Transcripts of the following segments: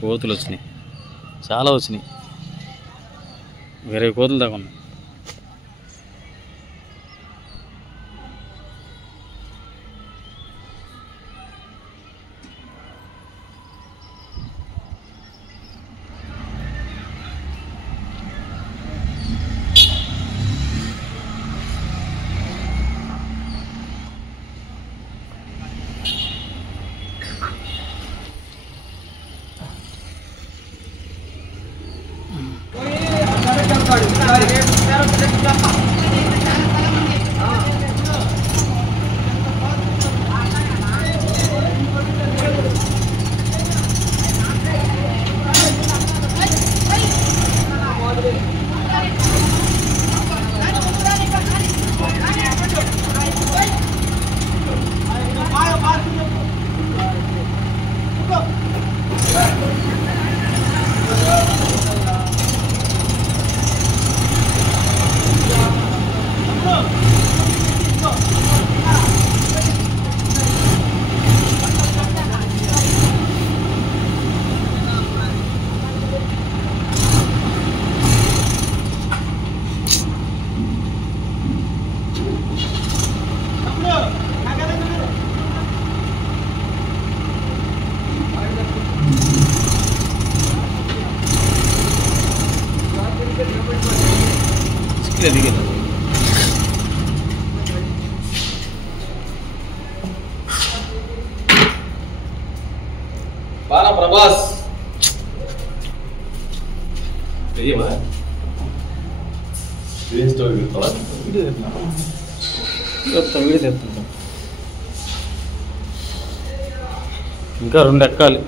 కోతులు వచ్చినాయి, చాలా వచ్చినాయి, 20 కోతులు దాకా ఉన్నాయి. బాలా ప్రభాస్ ఇంకా 2 ఎక్కాలి.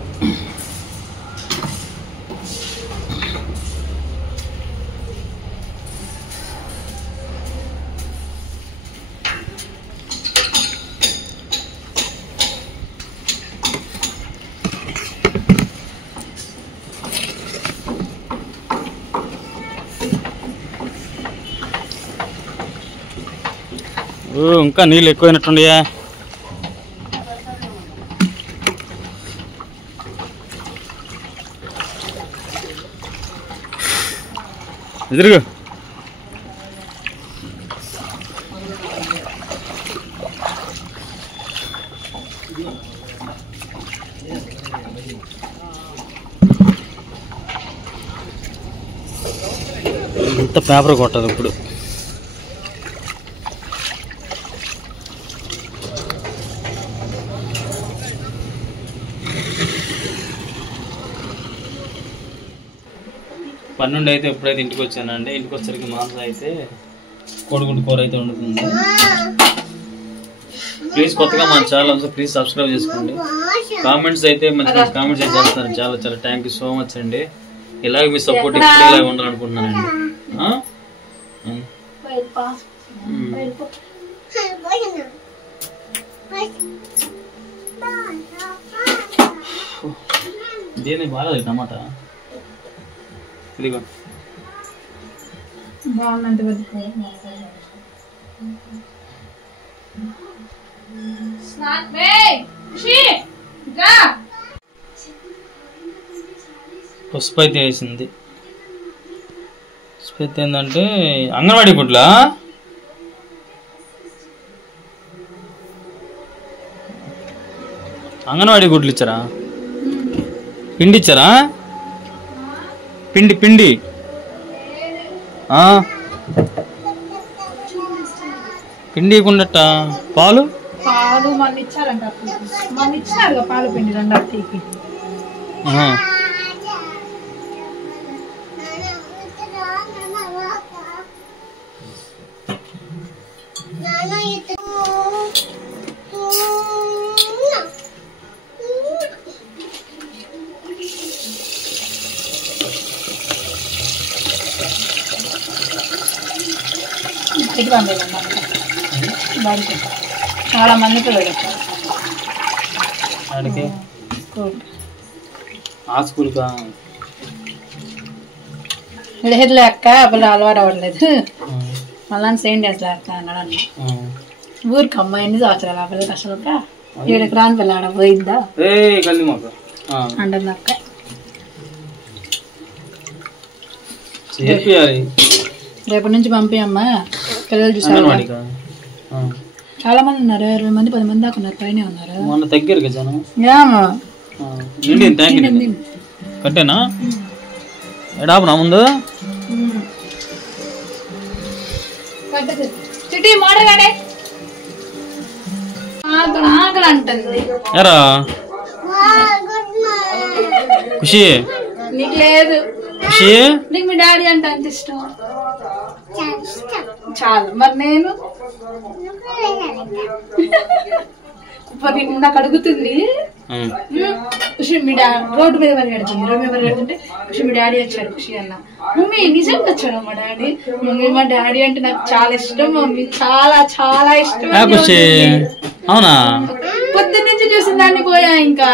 ఇంకా నీళ్ళు ఎక్కువైనట్టుండయా. ఎదురుగా ఇంత పేపర్ కొట్టదు ఇప్పుడు. పన్నెండు అయితే ఎప్పుడైతే ఇంటికి వచ్చానండి, ఇంటికి వచ్చేసరికి మాంసం అయితే కోడిగుడ్డు కూర అయితే వండుతుంది. ప్లీజ్ కొత్తగా మన ఛానల్ ప్లీజ్ సబ్స్క్రైబ్ చేసుకోండి. కామెంట్స్ అయితే మంచి కామెంట్స్ అయితే చేస్తాను. చాలా చాలా థ్యాంక్ యూ సో మచ్ అండి. ఇలాగ మీ సపోర్ట్ ఇప్పుడు ఇలాగ ఉండాలనుకుంటున్నానండి. దేని బాగాలేదు టమాటా ఇదిగో బాగుందంటే పసుపు అయితే వేసింది. పసుపు అయితే ఏంటంటే అంగన్వాడీ గుడ్లా అంగన్వాడీ గుడ్లు ఇచ్చారా? పిండి ఇచ్చారా? పిండి పిండి పిండి ఇవ్వకుండట పాలు పాలు మన ఇచ్చారంట. మన ఇచ్చినారు పాలు పిండి 2 అత్తీకి. చాలా మంది పిల్లలు లేదు లేక అప్పుడు అలవాటు అవ్వట్లేదు. మళ్ళీ సెయింట్ డేస్ లేక అన్నాడు. ఊరికి అమ్మాయి 8 సంవత్సరాలు ఆ పిల్లకి అసలు 7 రాని పిల్ల ఆడ పోయిందా అంటుంది అక్క. చేర్పియాలి. రేపటి నుంచి పంపించమ్మా, పిల్లలు చూసారు. అంగన్వాడికా? చాలా మంది ఉన్నారు, 20 మంది 10 మంది దాకా ఉన్నారు, పైన ఉన్నారు. మొన్న తగ్గారు కదా జనం. ఏమో కట్టేనా ఎడాపనా ముందు చిట్టి మోడగానే ఆకలి అంటుంది. ఎరా ఖుషి నీకు లేదు, ఖుషి నీకు మీ డాడీ అంటే అంత ఇష్టం. చాలు మరి నేను నాకు అడుగుతుంది. ఖుషి మీ రోడ్డు మీద పరిగెడుతుంది, రోడ్డు మీద పరిగెడుతుంటే ఖుషి మీ డాడీ వచ్చాడు. ఖుషి అన్న, మమ్మీ నిజంగా వచ్చాడు మా డాడీ. మమ్మీ మా డాడీ అంటే నాకు చాలా ఇష్టం మమ్మీ, చాలా చాలా ఇష్టం. అవునా? పొద్దున్న నుంచి చూసిన దాన్ని పోయా. ఇంకా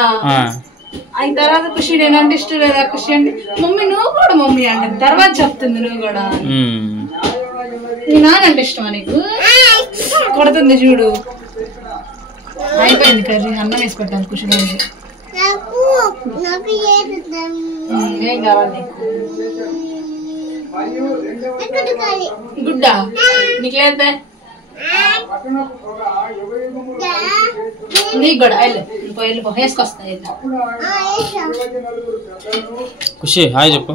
అయిన తర్వాత ఖుషి నేనంటే ఇష్టం లేదా ఖుషి అంటే మమ్మీ నువ్వు కూడా మమ్మీ అంటే తర్వాత చెప్తుంది నువ్వు కూడా. నాకంటే ఇష్టమా నీకు? కొడుతుంది చూడు. అయిపోయింది కర్రీ, అన్నం వేసి పెట్టాలి ఖుషి గారికి. ఏం కావాలి నీకు? గుడ్డా నీకు లేదా? నీకు కూడా వెళ్ళిపో వేసుకొస్తా. ఖుషి హాయ్ చెప్పు.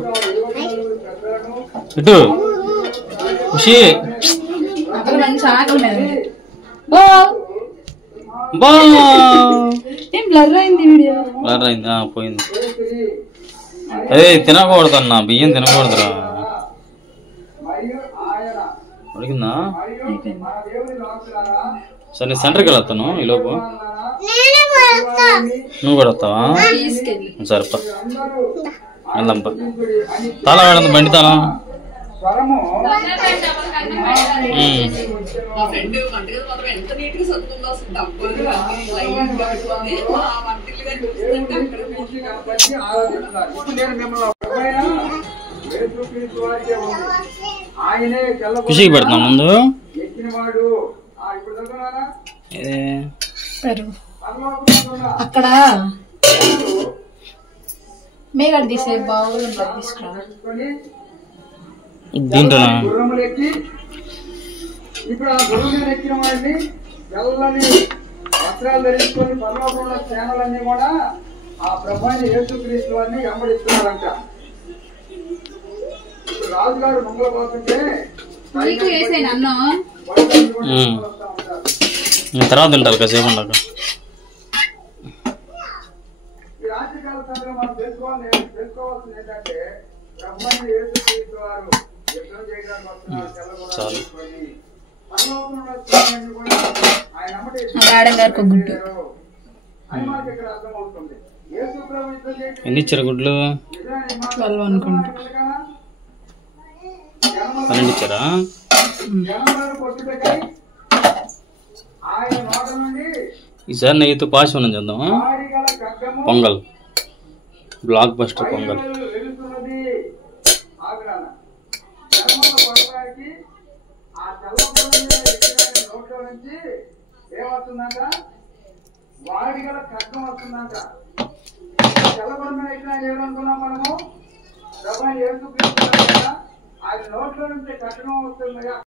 ఇటు ఖుషి అక్కడ మంచి ఆకలి మీద ఏం బ్లర్ అయింది వీడియో. బ్లర్ అయింది, పోయింది. అదే తినకూడదు అన్న, బియ్యం తినకూడదురా. ఉడికిందా? సరే నేను సెంటర్కి వెళ్తాను ఈ లోపు. నువ్వు కూడా వస్తావా? సరేపా వెళ్దాంపా. తాళం వేడంది, బండి తాళం. ఖుషికి పెడతాం ముందు. అక్కడ మేగడ తీసే బాగుంది తీసుకురా. దీంట్లో ఇప్పుడు ఆ గురువు మీద ఎక్కిన వాడిని తెల్లని వస్త్రాలు ధరించుకొని పరలోకంలో సేనలన్నీ కూడా ఆ ప్రభుని యేసుక్రీస్తు వారిని వెంబడిస్తున్నారంట. ఇప్పుడు రాజుగారు మంగళ పోతుంటే తర్వాత తింటారు కాసేపు ఉండక. ఈ రాత్రికాల సమయంలో మనం తెలుసుకోవాల్సింది ఏంటంటే ప్రభుని యేసుక్రీస్తు వారు యుద్ధం చేయడానికి వస్తున్నారు. తెల్లగొండ పరలోకంలో సేనలన్నీ కూడా ఆయన గుడ్డు అని మనకి ఇక్కడ అర్థమవుతుంది. యేసు ప్రభు యుద్ధం చేయడం ఎన్ని ఇచ్చారు గుడ్లు? 12 అనుకుంటా. 12 ఇచ్చారా? ఈసారి నెయ్యితో పాశనం చేద్దామా? Pongal, block buster pongal. వాడి గల ఖడ్గం వస్తుందంట. తెల్లగొండ ఎట్లా ఏమనుకున్నాం మనము? ప్రభు యేసుక్రీస్తు ఆయన నోట్లో నుంచి ఖడ్గం వస్తుందిగా.